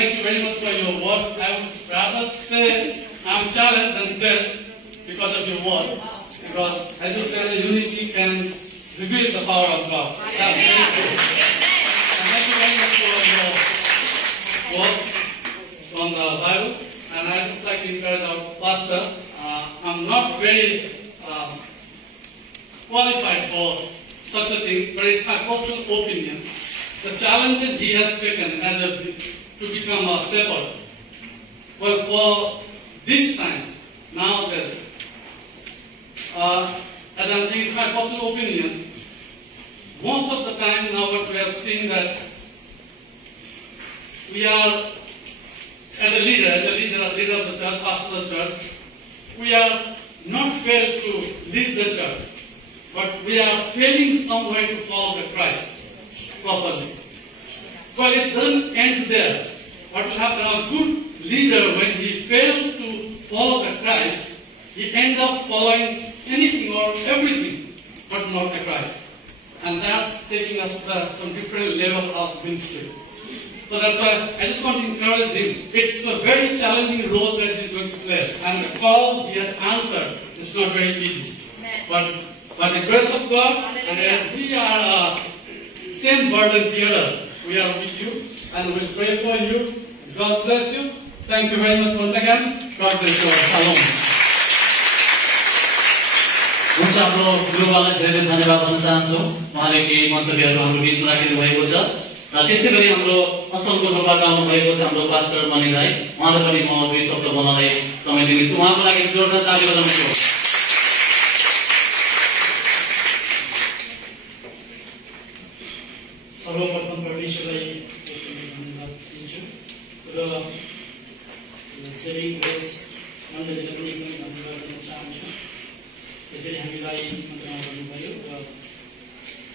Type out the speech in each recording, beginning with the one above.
thank you very much for your word. I would rather say I'm challenged than blessed because of your word. Because as you said, unity can reveal the power of God. That's very true. And thank you very much for your work on the Bible. And I just like to encourage our pastor. I'm not very qualified for such a thing, but it's my personal opinion. The challenges he has taken to become a shepherd. Well, for this time, nowadays, as I'm saying, it's my personal opinion. Most of the time now what we have seen that we are, as a leader of the church, pastor of the church, we are not failed to lead the church, but we are failing some way to follow the Christ properly. Well, it doesn't end there. What will happen? A good leader, when he fails to follow the Christ, he ends up following anything or everything, but not the Christ. And that's taking us to some different level of ministry. So that's why I just want to encourage him. It's a very challenging role that he's going to play. And the call he has answered is not very easy. But by the grace of God, and we are same burden bearer. We are with you and we'll pray for you. God bless you. Thank you very much once again. God bless you. Shalom. हुन्छ हाम्रो गुरुबालाई धेरै धन्यवाद भन्न चाहन्छु उहाँले केही मन्तव्यहरू हाम्रो बीचमा राखिदिनु भएको छ र त्यसै गरी हाम्रो असल गुरुबाट आउनु भएको छ हाम्रो पास्टर मणि राई उहाँलाई पनि म दुई शब्द बोल्नलाई समय दिन्छु उहाँको लागि जोरदार ताली बजाउनुहोस् सर्वप्रथम परमेश्वरलाई धन्यवाद दिन्छु र सेभिङ ग्रेस मण्डलीलाई पनि एकदमै धन्यवाद दिन चाहन्छु यसरी हामीलाई मन्त्रणा गर्नुभयो र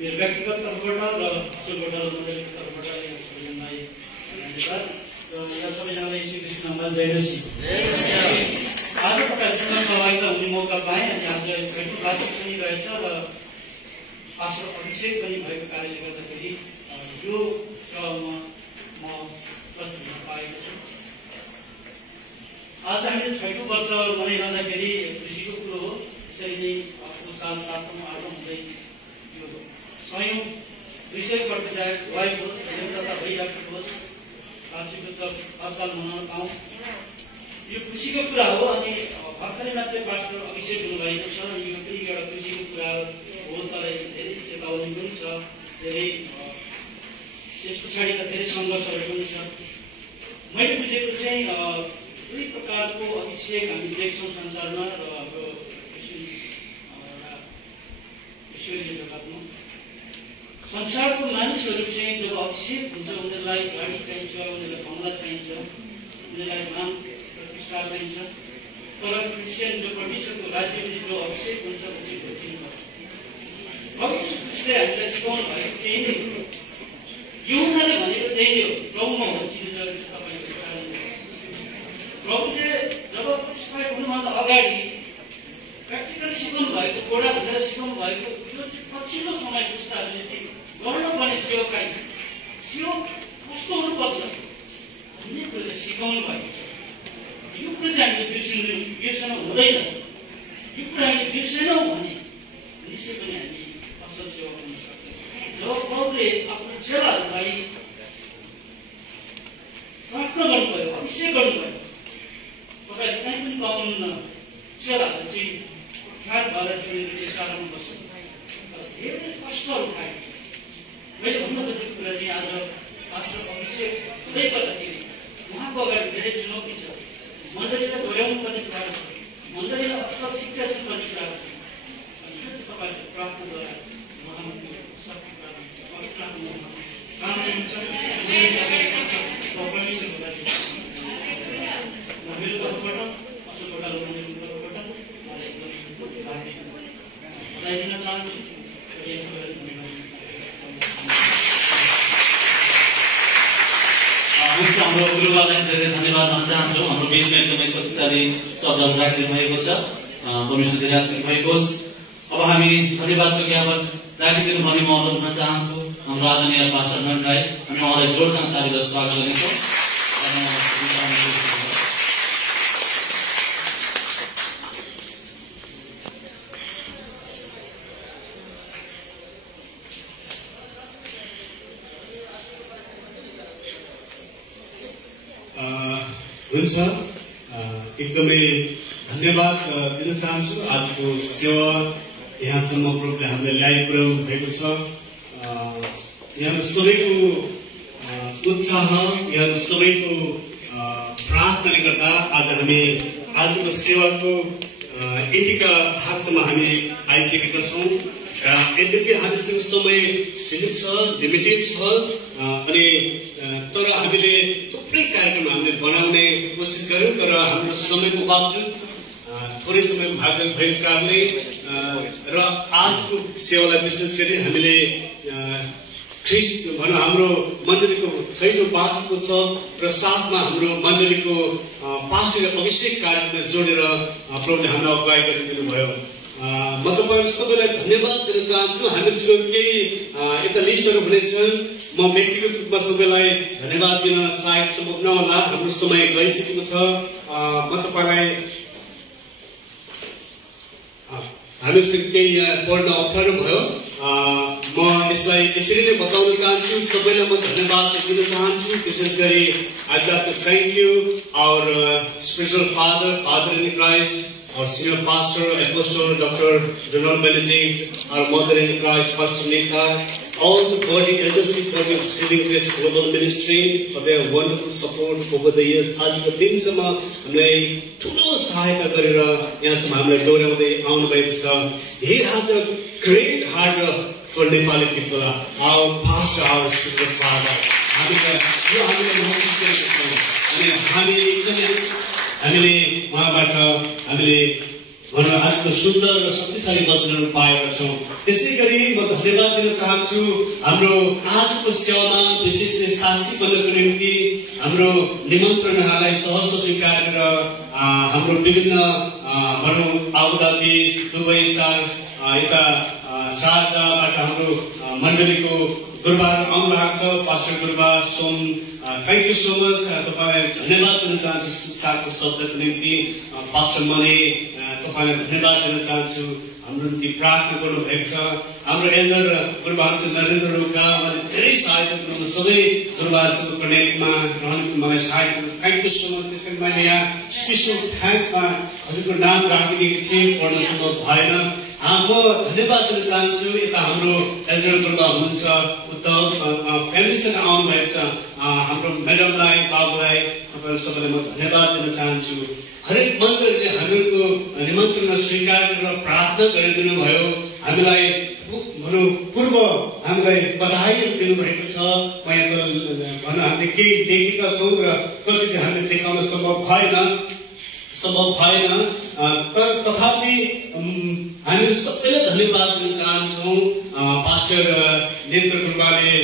मेरो व्यक्तिगत तर्फबाट र असूलबाट र मण्डलीको तर्फबाट सबैजनालाई धन्यवाद र यहाँ सबैजनालाई श्री कृष्ण नाममा जय मसी आज तपाईँहरूसँग सहभागिता हुने मौका पाएँ अनि आज छैटौँ वार्षिक पनि रहेछ र पास्टर अभिषेक पनि भएको कारणले गर्दाखेरि यो क्रममा म प्रस्तुत हुन पाएको छु आज हामीले छैटौँ वर्ष मनाइरहँदाखेरि खुसीको कुरो हो त्यसरी नै अर्को साल 7औं 8औं हुँदै यो 100औं 200 वर्ष भएको होस् निरन्तरता भइराखेको होस् वार्षिक उत्सव हर साल मनाउन पाऊँ यो खुसीको कुरा हो अनि भर्खरै मात्रै पास्टर अभिषेक हुनुभएको छ यो पनि एउटा खुसीको कुरा हो तर धेरै चेतावनी पनि छ धेरै त्यस पछाडिका धेरै सङ्घर्षहरू पनि छ मैले बुझेको चाहिँ दुई प्रकारको अभिषेक हामी देख्छौँ संसारमा र हाम्रो ईश्वरीय जगतमा संसारको मानिसहरू चाहिँ जब अभिषेक हुन्छ उनीहरूलाई गाडी चाहिन्छ उनीहरूलाई बङ्गला चाहिन्छ उनीहरूलाई नाम प्रतिष्ठा चाहिन्छ तर क्रिस्चियन जो परमेश्वरको राज्यमा जो अभिषेक हुन्छ पछि पवित्र पुस्तकले हामीलाई सिकाउनु भएको त्यही नै हो यूहन्नाले भनेको त्यही नै हो प्रभुमा हो चिजहरू तपाईँको प्रभुले जब क्रुसिफाई हुनुभन्दा अगाडि प्र्याक्टिकली सिकाउनु भएको गोडा भनेर सिकाउनु भएको त्यो पछिल्लो समय पुस्ताहरूले चाहिँ गर्नुपर्ने सेवकाई सेवक कस्तो हुनुपर्छ भन्ने कुरो चाहिँ सिकाउनु भएको छ यो कुरा चाहिँ हामीले बिर्सनु हुँदैन यो कुरा हामीले बिर्सेनौँ भने निश्चय पनि हामी असल सेवा गर्न सक्छौँ जब प्रभुले आफ्नो चेलाहरूलाई प्रार्थना गर्नुभयो अभिषेक गर्नुभयो तपाईँले कहीँ पनि पाउनुहुन्न चेलाहरू चाहिँ ख्यात भएर जीवनको सारामा बस्छ धेरै कष्टहरू खाए मैले भन्नु खोजेको कुरा चाहिँ आज पास्टर अभिषेक हुँदै गर्दाखेरि उहाँको अगाडि धेरै चुनौती छ मण्डलीलाई डोर्याउनु पर्ने कुराहरू छ मण्डलीलाई असल शिक्षा दिनुपर्ने कुराहरू छ अनि यो चाहिँ तपाईँहरूले प्रार्थनाद्वारा उहाँको शक्ति प्राप्त हुन्छ पवित्र कामना हुन्छ मेरो तर्फबाट असलबाट मण्डलीको तर्फबाट मलाई एकदमै बधाई दिन चाहन्छु र यस हाम्रो गुरुबालाई धेरै धन्यवाद भन्न चाहन्छु हाम्रो बीचमा एकदमै शक्तिशाली शब्दहरू राखिदिनु भएको छ परमेश्वर धेरै आशीर्वाद भएको होस् अब हामी धन्यवादको ज्ञापन राखिदिनु भने म अनुरोध गर्न चाहन्छु हाम्रो आदरणीय पास्टर नन्द राई हामी उहाँलाई जोडसँग तालीबाट स्वागत गर्नेछौँ हुन्छ एकदमै धन्यवाद दिन चाहन्छु आजको सेवा यहाँसम्म प्रभुले हामीलाई ल्याइपुर्याउनु भएको छ यहाँ सबैको उत्साह यहाँ सबैको प्रार्थनाले गर्दा आज हामी आजको सेवाको यतिका भागसम्म हामी आइसकेका छौँ यद्यपि हामीसँग समय सीमित छ लिमिटेड छ अनि तर हामीले थुप्रै कार्यक्रम हामीले बनाउने कोसिस गर्यौँ तर हाम्रो समयको बावजुद थोरै समय भएको कारणले र आजको सेवालाई विशेष गरी हामीले ख्रिस्ट भनौँ हाम्रो मण्डलीको छैठौँ बाँचको छ र साथमा हाम्रो मण्डलीको पास्टर अभिषेक कार्यक्रमलाई जोडेर प्रभुले हामीलाई अगुवाई गरिदिनु भयो म तपाईहरु सबैलाई धन्यवाद दिन चाहन्छु हामीसँग केही यता लिस्टहरू हुनेछन् म व्यक्तिगत रूपमा सबैलाई धन्यवाद दिन सायद सम्भव नहोला हाम्रो समय गइसकेको छ म तपाईलाई हामीसँग केही यहाँ पढ्न अप्ठ्यारो भयो म यसलाई यसरी नै बताउन चाहन्छु सबैलाई म धन्यवाद दिन चाहन्छु विशेष गरी I'd like to thank you our spiritual father in Christ, our senior pastor, Apostle Dr. Donald Benedict, our mother in Christ, Pastor Nita, all the body, eldership body of Saving Grace Global Ministry for their wonderful support over the years. आजको दिनसम्म हामीलाई ठुलो सहायता गरेर यहाँसम्म हामीलाई डोर्याउँदै आउनु भएको छ. He has a great heart for Nepali people. Our pastor, our spiritual father. हामीले महसुस गरेका छौँ अनि हामीले उहाँबाट हामीले भनौँ आजको सुन्दर र शक्तिशाली वचनहरू पाएका छौँ. त्यसै गरी म धन्यवाद दिन चाहन्छु हाम्रो आजको सेवामा विशेष साक्षी बन्नको निम्ति हाम्रो निमन्त्रणालाई सहर्ष स्वीकार गरेर हाम्रो विभिन्न भनौँ आबुधाबी दुबई यता शारजाबाट हाम्रो मण्डलीको गुरुबाहरू आउनु भएको छ. पास्टर गुरुबा Som thank you so much तपाईँलाई धन्यवाद दिन चाहन्छु शिक्षाको शब्दको निम्ति. पास्टर मले तपाईँलाई धन्यवाद दिन चाहन्छु हाम्रो निम्ति प्रार्थना गर्नुभएको छ. हाम्रो एल्डर गुरुबाहरू चाहिँ नरेन्द्र रोका मैले धेरै सहायता गर्नु सबै गुरुबाहरूसँग कनेक्टमा रहनुको मलाई सहायता थ्याङ्क यू सो मच. त्यस कारण मैले यहाँ स्पेसल थ्याङ्क्समा हजुरको नाम राखिदिएको थिएँ पढ्न सम्भव भएन. म धन्यवाद दिन चाहन्छु यता हाम्रो एल्डर गुरुबा हुनुहुन्छ उत्तम फ्यामिलीसँग आउनु भएको छ हाम्रो म्याडमलाई बाबुलाई तपाईँहरू सबैलाई म धन्यवाद दिन चाहन्छु. हरेक मण्डलीले हामीहरूको निमन्त्रणा स्वीकार गरेर प्रार्थना गरिदिनु भयो. हामीलाई भनौँ पूर्व हामीलाई बधाईहरू दिनुभएको छ. म यहाँ भनौँ हामीले केही देखेका छौँ र कति चाहिँ हामीले देखाउन सम्भव भएन तर तथापि हामी सबैलाई धन्यवाद दिन चाहन्छौँ. पास्टर नेत्र गुरुबाले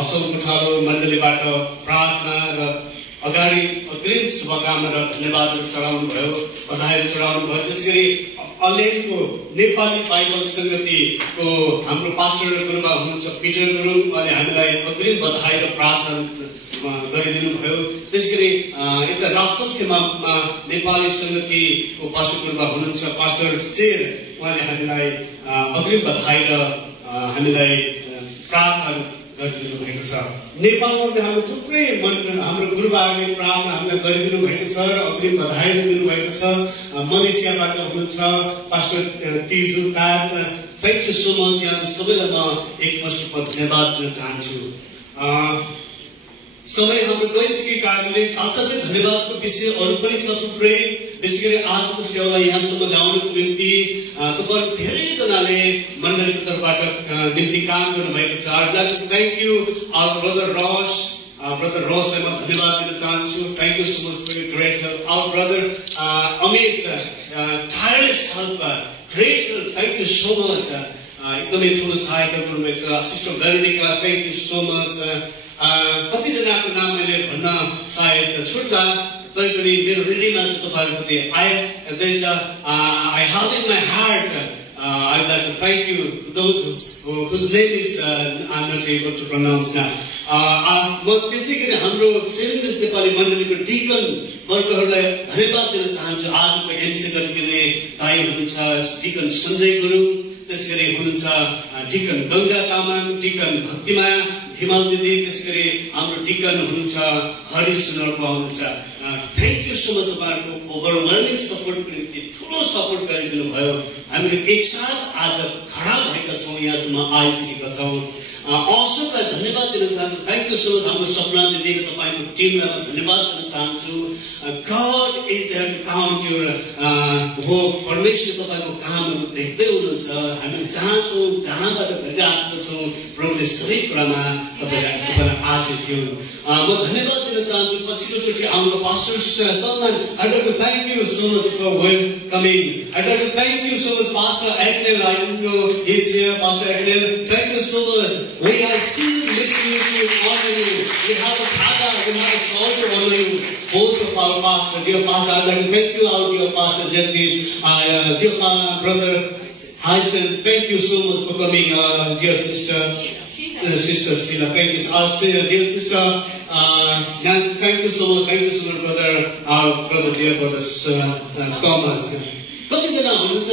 असल गुठालो मण्डलीबाट प्रार्थना र अगाडि अग्रिम शुभकामना र धन्यवादहरू चढाउनु भयो बधाईहरू चढाउनु भयो. त्यसै गरी अलेनको नेपाली बाइबल सङ्गतिको हाम्रो पास्टर गुरुबा हुनुहुन्छ पिटर गुरुङ उहाँले हामीलाई अग्रिम बधाई र प्रार्थना गरिदिनु भयो. त्यसै गरी यता राजसन्थीमा नेपाली सङ्गतिको पास्टर गुरुबा हुनुहुन्छ पास्टर शेर उहाँले हामीलाई अग्रिम बधाई र हामीलाई प्रार्थना गरिदिनु भएको छ. नेपालमा हाम्रो थुप्रै हाम्रो गुरुबाहरूले प्रार्थना हामीलाई गरिदिनु भएको छ र अग्रिम बधाईहरू दिनुभएको छ. मलेसियाबाट हुनुहुन्छ पास्टर तिजु तात थ्याङ्क यू सो मच. यहाँ सबैलाई म एकमुष्ट धन्यवाद दिन चाहन्छु. समय हाम्रो गइसकेको कारणले साथसाथै धन्यवादको विषय अरू पनि छ थुप्रै. विशेष गरी आजको सेवालाई यहाँसम्म ल्याउनको निम्ति तपाईँहरू धेरैजनाले मण्डलीको तर्फबाट निम्ति काम गर्नुभएको छ. I'd like to thank you our brother Rossलाई म धन्यवाद दिन चाहन्छु. Thank you so much for your great help. Our brother Amit tireless help, great help. Thank you so much. एकदमै ठुलो सहायता गर्नुभएको छ. Sister Veronica thank you so much. कतिजनाको नाम मैले भन्न सायद छुट्ला तैपनि मेरो हृदयमा छ तपाईँहरूप्रति I have in my heart. I'd like to thank you to those whose name is I'm not able to pronounce now. म त्यसै गरी हाम्रो सेभेन डेज नेपाली मण्डलीको डिकन वर्गहरूलाई धन्यवाद दिन चाहन्छु. आजको एमसी गरिदिने दाई हुनुहुन्छ डिकन सञ्जय गुरुङ. त्यसै गरी हुनुहुन्छ डिकन गङ्गा तामाङ, डिकन भक्तिमाया. हिमाल दिदी त्यसैगरी हाम्रो टिकन हुनुहुन्छ हरि सुनरको हुनुहुन्छ थ्याङ्क यू सो मच तपाईँहरूको ओभरवेलमिङ सपोर्टको निम्ति ठुलो सपोर्ट गरिदिनु भयो हामीले एकसाथ आज खडा भएका छौँ यहाँसम्म आइसकेका छौँ अशोकलाई धन्यवाद दिन चाहन्छु थ्याङ्क यू सो मच हाम्रो सपना दिदी तपाईँको टिमलाई धन्यवाद दिन चाहन्छु God is there to count your work परमेश्वर तपाईँको कामहरू देख्दै हुनुहुन्छ हामी जहाँ छौँ जहाँबाट गरिरहेको छौँ प्रभुले सबै कुरामा तपाईँलाई आशिष दिउन् म धन्यवाद दिन चाहन्छु पछिल्लोचोटि आउनु pastor Salman I'd like to thank you so much for coming I'd like to thank you so much Pastor Agnew I know he's here Pastor Agnew thank you so much we are still listening to you honor you we have a father we have a soul to honor you both of our pastor dear pastor I'd like to thank you our dear pastor Jagdish dear brother Hyson thank you so much for coming dear sister Sheila thank you our dear sister Nancy thank you so much brother our brother dear brother Thomas कतिजना हुनुहुन्छ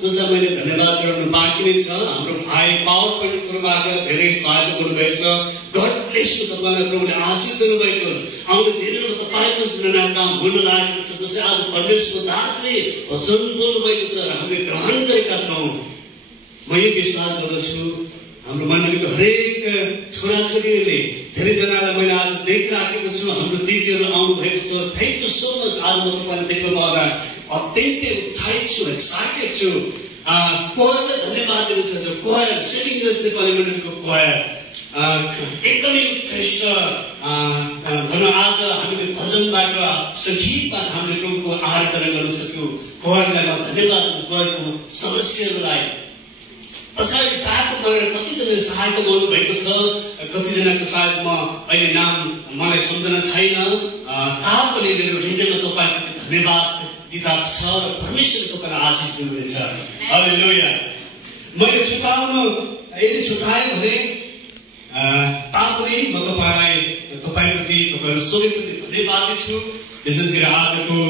जसलाई मैले धन्यवाद चढाउनु बाँकी नै छ हाम्रो भाइ पावर पोइन्टबाट धेरै सहयोग गर्नुभएको छ गड ब्लेस यु तपाईँलाई प्रभुले आशीष दिनुभएको आउँदो दिनहरूमा तपाईँको नयाँ काम हुन लागेको छ जसै आज परमेश्वरको दासले वचन बोल्नुभएको छ र हामीले ग्रहण गरेका छौँ म यो विश्वास गर्दछु हाम्रो मण्डलीको हरेक छोराछोरीहरूले धेरैजनालाई मैले आज देखिराखेको छु हाम्रो दिदीहरू आउनुभएको छ थ्याङ्क यू सो मच आज म तपाईँलाई देख्नु पाउँदा अत्यन्तै उत्साहित छु एक्साइटेड छु कोयरलाई धन्यवाद दिन चाहन्छु कोयर सेटिङ जस नेपाली मण्डलीको कोयर एकदमै उत्कृष्ट भनौँ आज हामीले भजनबाट सङ्गीतबाट हामीले प्रभुको आराधना गर्न सक्यौँ कोयरलाई म धन्यवाद दिन्छु कोयरको सदस्यहरूलाई पछाडि बाटो गरेर कतिजनाले सहायता गर्नुभएको छ कतिजनाको सायद म अहिले नाम मलाई सम्झना छैन तापनि मेरो हृदयमा तपाईँको धन्यवाद दिँदा छ र परमेश्वरले तपाईँलाई आशिष दिनुहुनेछ हालेलुया मैले यदि छुटाएँ भने तापनि म तपाईँप्रति तपाईँहरू सबैप्रति धन्यवादी छु विशेष गरी आज हाम्रो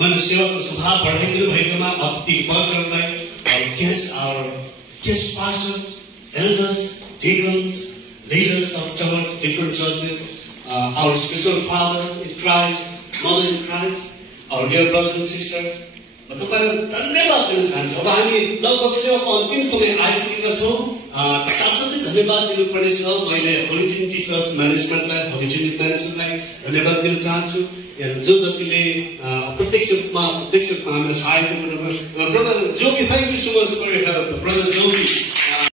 मन सेवाको शोभा बढाइदिनु भएकोमा अतिथि वर्गहरूलाई our guest pastors, elders, deacons, leaders of church, different churches, our spiritual father in Christ, mother in Christ, our dear brothers and sisters. म तपाईँलाई धन्यवाद दिन चाहन्छु अब हामी लगभग सेवाको अन्तिम समय आइसकेका छौँ साथसाथै धन्यवाद दिनुपर्ने छ मैले होली ट्रिनिटी चर्च म्यानेजमेन्टलाई होली ट्रिनिटी म्यानेजमेन्टलाई धन्यवाद दिन चाहन्छु जो जतिले प्रत्यक्ष रूपमा हामीलाई सहायता गर्नुभयो brother Jogi thank you so much for your help brother Jogi